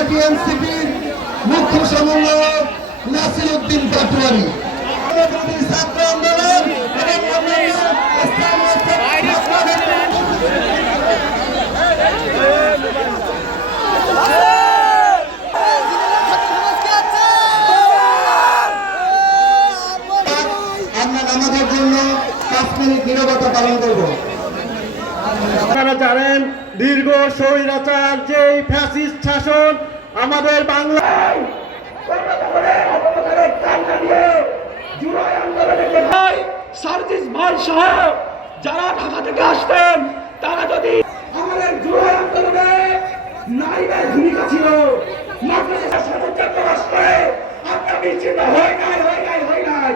এটিএনসিপির মুখ্য সমন্বয়ক নাসির উদ্দিন পাটোয়ারি। ছাত্র আন্দোলন আমরা নামাজের জন্য 5 মিনিট নীরবতা পালন করব। আপনারা জানেন দীর্ঘ স্বৈরাচার যে ফ্যাসিস্ট শাসন আমাদের বাংলায় সার্জিস ভাই সহ যারা ঢাকা থেকে আসতেন তারা যদি আমাদের জুলাই আন্দোলনে নারীদের ভূমিকা ছিল আমরা বিচ্ছিন্ন হয় নাই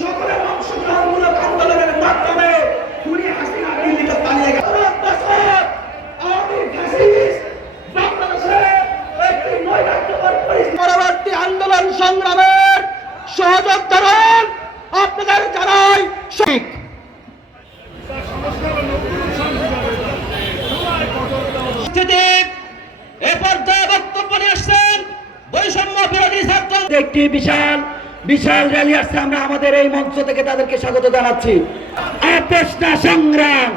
সকলের অংশগ্রহণমূলক আন্দোলনের মাধ্যমে তুমি হাসিনা দিল্লিতে পালিয়ে গেল। পরবর্তী আন্দোলন সংগ্রামের সহযোদ্ধারণ আপনাদের জানাই এ পর্যায়ে বক্তব্য নিয়ে আসছেন বৈষম্য বিরোধী ছাত্র একটি বিশাল র্যালি আসছে। আমরা আমাদের এই মঞ্চ থেকে তাদেরকে স্বাগত জানাচ্ছি। আপোষ না সংগ্রাম।